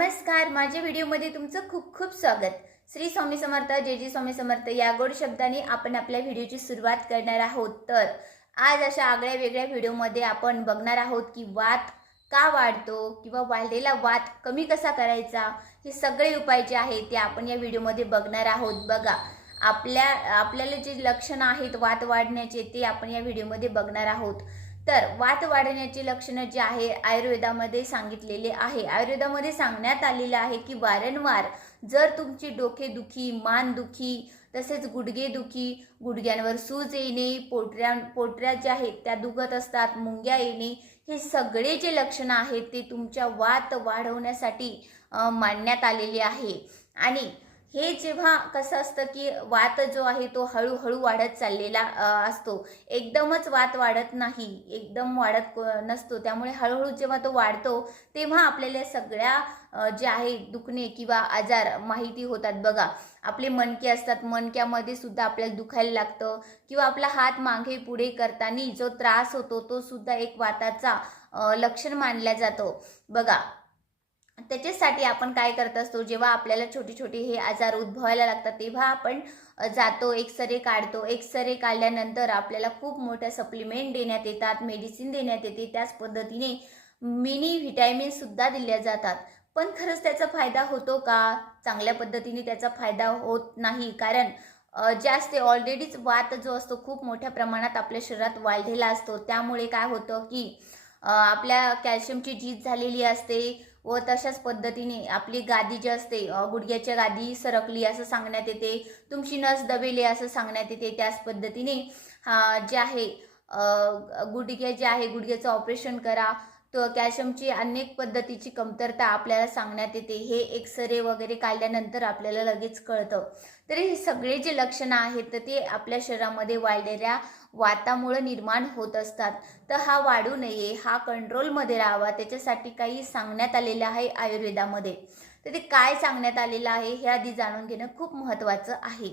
नमस्कार. माझ्या व्हिडिओमध्ये तुमचं खूप खूप स्वागत. श्री स्वामी समर्थ जे जी स्वामी समर्थ या गोड शब्दाने आपण आपल्या व्हिडिओची सुरुवात करणार आहोत. तर आज अशा आगळ्या वेगळ्या व्हिडिओमध्ये आपण बघणार आहोत की वात का वाढतो किंवा वाढलेला वात कमी कसा करायचा हे सगळे उपाय जे आहेत ते आपण या व्हिडिओमध्ये बघणार आहोत. बघा आपल्या आपल्याला जे लक्षणं आहेत वात वाढण्याचे ते आपण या व्हिडिओमध्ये बघणार आहोत. तर वात वाढण्याची लक्षणं जी आहे आयुर्वेदामध्ये सांगितलेले आहे. आयुर्वेदामध्ये सांगण्यात आलेलं आहे की वारंवार जर तुमची डोकेदुखी मानदुखी तसेच गुडघेदुखी गुडघ्यांवर सूज येणे पोटऱ्या पोटऱ्या ज्या आहेत त्या दुखत असतात मुंग्या येणे हे सगळे जे लक्षणं आहेत ते तुमच्या वात वाढवण्यासाठी मांडण्यात आलेले आहे. आणि हे जेव्हा कसं असतं की वात जो आहे तो हळूहळू वाढत चाललेला असतो. एकदमच वात वाढत नाही एकदम वाढत नसतो. त्यामुळे हळूहळू जेव्हा तो वाढतो तेव्हा आपल्याला सगळ्या जे आहे दुखणे किंवा आजार माहिती होतात. बघा आपले मणके असतात. मणक्यामध्ये सुद्धा आपल्याला दुखायला लागतं किंवा आपला हात मागे पुढे करताना जो त्रास होतो तो सुद्धा एक वाताचा लक्षण मानला जातो. बघा त्याच्यासाठी आपण काय करत असतो? जेव्हा आपल्याला छोटे छोटे हे आजार उद्भवायला लागतात तेव्हा आपण जातो एक्सरे काढतो. एक्सरे काढल्यानंतर आपल्याला खूप मोठ्या सप्लिमेंट देण्यात येतात मेडिसिन देण्यात येते. त्याच पद्धतीने मिनी व्हिटॅमिन सुद्धा दिल्या जातात. पण खरंच त्याचा फायदा होतो का? चांगल्या पद्धतीने त्याचा फायदा होत नाही. कारण जे जास्त ऑलरेडीच वात जो असतो खूप मोठ्या प्रमाणात आपल्या शरीरात वाढलेला असतो. त्यामुळे काय होतं की आपल्या कॅल्शियमची झीज झालेली असते. व तशाच पद्धतीने आपली गादी जी असते गुडघ्याच्या गादी सरकली असं सांगण्यात येते. तुमची नस दबेली असं सांगण्यात येते. त्याच पद्धतीने हा जे आहे गुडघे जे आहे गुडघ्याचं ऑपरेशन करा. तर कॅल्शियमची अनेक पद्धतीची कमतरता आपल्याला सांगण्यात येते. हे एक्सरे वगैरे काढल्यानंतर आपल्याला लगेच कळतं. तरी हे सगळे जे लक्षणं आहेत तर ते आपल्या शरीरामध्ये वाढलेल्या वातामुळे निर्माण होत असतात. तर हा वाढू नये हा कंट्रोलमध्ये राहावा त्याच्यासाठी काही सांगण्यात आलेलं आहे आयुर्वेदामध्ये. तर ते काय सांगण्यात आलेलं आहे हे आधी जाणून घेणं खूप महत्त्वाचं आहे.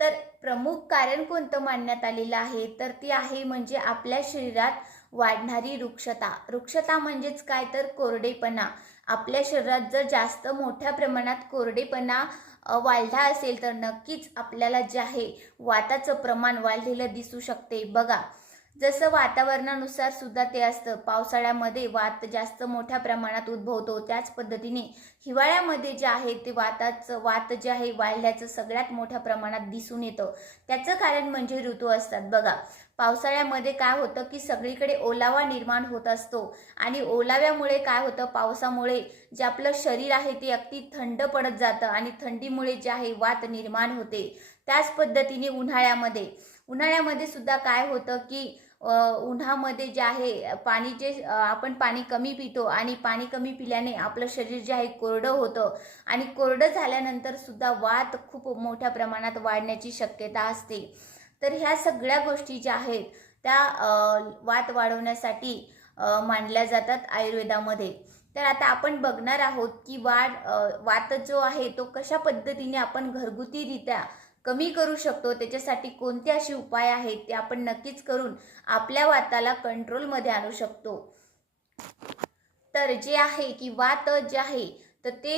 तर प्रमुख कारण कोणतं मानण्यात आलेलं आहे? तर ते आहे म्हणजे आपल्या शरीरात वाढणारी वृक्षता वृक्षता म्हणजेच काय तर कोरडेपणा. आपल्या शरीरात जर जास्त मोठ्या प्रमाणात कोरडेपणा वाढला असेल तर नक्कीच आपल्याला जे आहे वाताचं प्रमाण वाढलेलं दिसू शकते. बघा जसं वातावरणानुसार सुद्धा ते असतं. पावसाळ्यामध्ये वात जास्त मोठ्या प्रमाणात उद्भवतो. त्याच पद्धतीने हिवाळ्यामध्ये जे आहे ते वाताचं वात जे आहे वाढल्याचं सगळ्यात मोठ्या प्रमाणात दिसून येतं. त्याचं कारण म्हणजे ऋतू असतात. बघा पावसाळ्यामध्ये काय होतं की सगळीकडे ओलावा निर्माण होत असतो आणि ओलाव्यामुळे काय होतं? पावसामुळे जे आपलं शरीर आहे ते अगदी थंड पडत जातं आणि थंडीमुळे जे आहे वात निर्माण होते. त्याच पद्धतीने उन्हाळ्यामध्ये. उन्हाळ्यामध्ये सुद्धा काय होतं की उन्हामध्ये जे आहे पाणी जे आपण पाणी कमी पितो आणि पाणी कमी पिल्याने आपलं शरीर जे आहे कोरडं होतं. आणि कोरडं झाल्यानंतर सुद्धा वात खूप मोठ्या प्रमाणात वाढण्याची शक्यता असते. तर ह्या सगळ्या गोष्टी ज्या आहेत त्या वात वाढवण्यासाठी मांडल्या जातात आयुर्वेदामध्ये. तर आता आपण बघणार आहोत की वाढ वात जो आहे तो कशा पद्धतीने आपण घरगुतीरित्या कमी करू शकतो. त्याच्यासाठी कोणते असे उपाय आहेत ते आपण नक्कीच करून आपल्या वाताला कंट्रोलमध्ये आणू शकतो. तर जे आहे की वात जे आहे तर ते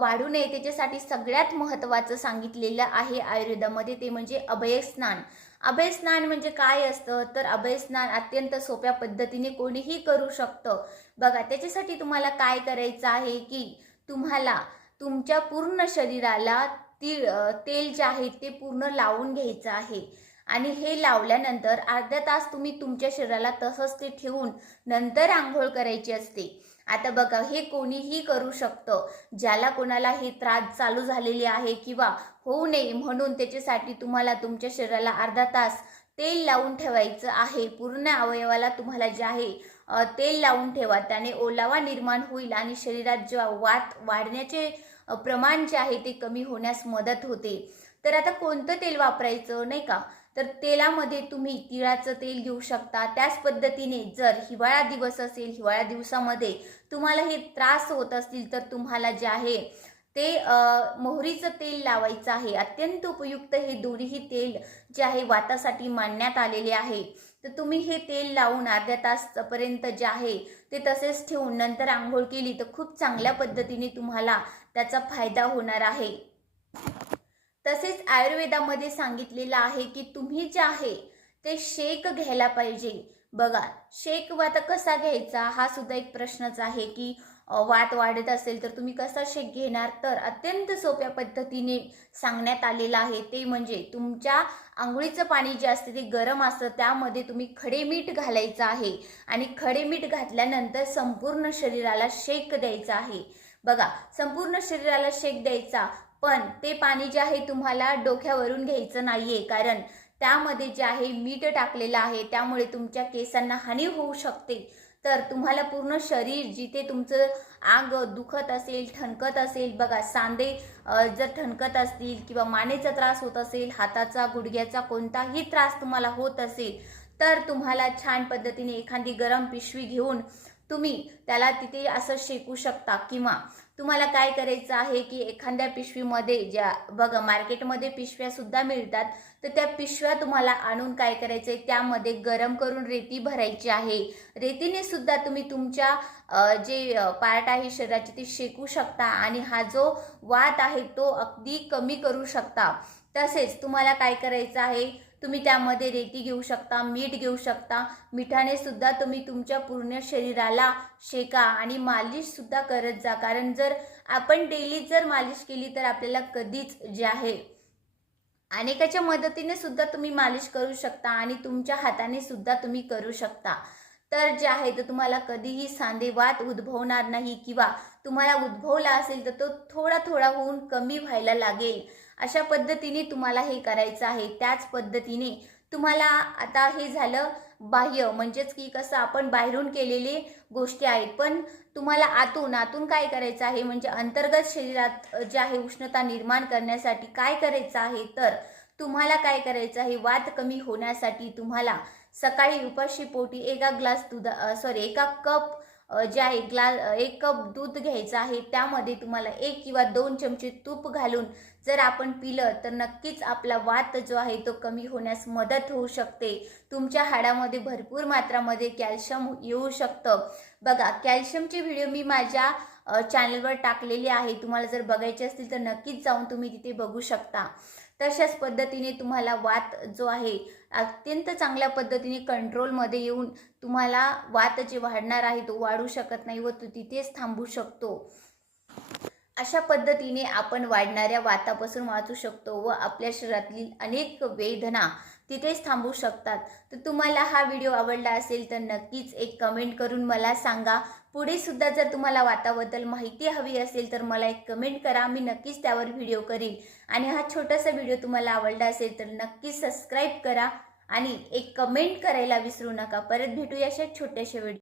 वाढू नये. त्याच्यासाठी सगळ्यात महत्त्वाचं सांगितलेलं आहे आयुर्वेदामध्ये ते म्हणजे अभयस्नान अभयस्नान म्हणजे काय असतं? तर अभयस्नान अत्यंत सोप्या पद्धतीने कोणीही करू शकतं. बघा त्याच्यासाठी तुम्हाला काय करायचं आहे की तुम्हाला तुमच्या पूर्ण शरीराला ती तेल जे आहे ते पूर्ण लावून घ्यायचं आहे. आणि हे लावल्यानंतर अर्धा तास तुम्ही तुमच्या शरीराला तसंच ते ठेवून नंतर आंघोळ करायची असते. आता बघा हे कोणीही करू शकतं. ज्याला कोणाला हे त्रास चालू झालेले आहे किंवा होऊ नये म्हणून त्याच्यासाठी तुम्हाला तुमच्या शरीराला अर्धा तास तेल लावून ठेवायचं आहे. पूर्ण अवयवाला तुम्हाला जे आहे तेल लावून ठेवा. त्याने ओलावा निर्माण होईल आणि शरीरात जेव्हा वात वाढण्याचे प्रमाण जे आहे ते कमी होण्यास मदत होते. तर आता कोणतं तेल वापरायचं नाही का? तर तेलामध्ये तुम्ही तिळाचं तेल घेऊ शकता. त्याच पद्धतीने जर हिवाळा दिवस असेल हिवाळ्या दिवसामध्ये तुम्हाला हे त्रास होत असतील तर तुम्हाला जे आहे ते मोहरीचं तेल लावायचं आहे. अत्यंत उपयुक्त हे दोन्हीही तेल जे आहे वातासाठी मांडण्यात आलेले आहे. तर तुम्ही हे तेल लावून अर्ध्या तासपर्यंत जे आहे ते तसेच ठेवून नंतर आंघोळ केली तर खूप चांगल्या पद्धतीने तुम्हाला त्याचा फायदा होणार आहे. तसेच आयुर्वेदामध्ये सांगितलेलं आहे की तुम्ही जे आहे ते शेक घ्यायला पाहिजे. बघा शेक वात कसा घ्यायचा हा सुद्धा एक प्रश्नच आहे की वात वाढत असेल तर तुम्ही कसा शेक घेणार? तर अत्यंत सोप्या पद्धतीने सांगण्यात आलेलं आहे. ते म्हणजे तुमच्या आंघोळीचं पाणी जे असते ते गरम असतं त्यामध्ये तुम्ही खडे मीठ घालायचं आहे. आणि खडे मीठ घातल्यानंतर संपूर्ण शरीराला शेक द्यायचा आहे. बघा संपूर्ण शरीराला शेक द्यायचा पण ते पाणी जे आहे तुम्हाला डोक्यावरून घ्यायचं नाहीये. कारण त्यामध्ये जे आहे मीठ टाकलेलं आहे त्यामुळे तुमच्या केसांना हानी होऊ शकते. तर तुम्हाला पूर्ण शरीर जिथे तुमचं आग दुखत असेल ठणकत असेल बघा सांदे जर ठणकत असतील किंवा मानेचा त्रास होत असेल हाताचा गुडघ्याचा कोणताही त्रास तुम्हाला होत असेल तर तुम्हाला छान पद्धतीने एखादी गरम पिशवी घेऊन तुम्ही त्याला तिथे असं शेकू शकता किंवा तुम्हाला काय करायचं आहे की एखाद्या पिशवीमध्ये ज्या बघा मार्केटमध्ये पिशव्या सुद्धा मिळतात तर त्या पिशव्या तुम्हाला आणून काय करायचंय त्यामध्ये गरम करून रेती भरायची आहे. रेतीने सुद्धा तुम्ही तुमच्या जे पार्ट आहे शरीराचे ते शेकू शकता आणि हा जो वात आहे तो अगदी कमी करू शकता. तसेच तुम्हाला काय करायचं आहे तुम्ही त्यामध्ये रेती घेऊ शकता मीठ घेऊ शकता. मिठाने सुद्धा तुम्ही तुमच्या पूर्ण शरीराला शेका आणि मालिश सुद्धा करत जा. कारण जर आपण डेली जर मालिश केली तर आपल्याला कधीच जे आहे अनेकाच्या मदतीने सुद्धा तुम्ही मालिश करू शकता आणि तुमच्या हाताने सुद्धा तुम्ही करू शकता. तर जे आहे तर तुम्हाला कधीही सांधेवात उद्भवणार नाही किंवा तुम्हाला उद्भवला असेल तर तो थोडा थोडा होऊन कमी व्हायला लागेल. अशा पद्धतीने तुम्हाला हे करायचं आहे. त्याच पद्धतीने तुम्हाला आता हे झालं बाह्य. म्हणजेच की कसं आपण बाहेरून केलेले गोष्टी आहेत. पण तुम्हाला आतून आतून काय करायचं आहे? म्हणजे अंतर्गत शरीरात जे आहे उष्णता निर्माण करण्यासाठी काय करायचं आहे? तर तुम्हाला काय करायचं आहे? वात कमी होण्यासाठी तुम्हाला सकाळी उपाशी पोटी एका ग्लास दूध सॉरी एका कप जे आहे ग्लास एक कप दूध घ्यायचं आहे. त्यामध्ये तुम्हाला एक किंवा दोन चमचे तूप घालून जर आपण पिलं तर नक्कीच आपला वात जो आहे तो कमी होण्यास मदत होऊ शकते. तुमच्या हाडामध्ये भरपूर मात्रामध्ये कॅल्शियम येऊ शकतं. बघा कॅल्शियमचे व्हिडिओ मी माझ्या चॅनलवर टाकलेले आहे. तुम्हाला जर बघायचे असतील तर नक्कीच जाऊन तुम्ही तिथे बघू शकता. तशाच पद्धतीने तुम्हाला वात जो आहे अत्यंत चांगल्या पद्धतीने कंट्रोलमध्ये येऊन तुम्हाला वात जे वाढणार आहे तो वाढू शकत नाही व तो तिथेच थांबू शकतो. अशा पद्धतीने आपण वाढणाऱ्या वातापासून वाचू शकतो व आपल्या शरीरातील अनेक वेदना तिथेच थांबू शकतात. तर तुम्हाला हा व्हिडिओ आवडला असेल तर नक्कीच एक कमेंट करून मला सांगा. पुढे सुद्धा जर तुम्हाला वाताबद्दल माहिती हवी असेल तर मला एक कमेंट करा. मी नक्कीच त्यावर व्हिडिओ करीन. आणि हा छोटासा व्हिडिओ तुम्हाला आवडला असेल तर नक्कीच सबस्क्राईब करा. आणि एक कमेंट करायला विसरू नका. परत भेटूया अशा छोट्याशा व्हिडिओ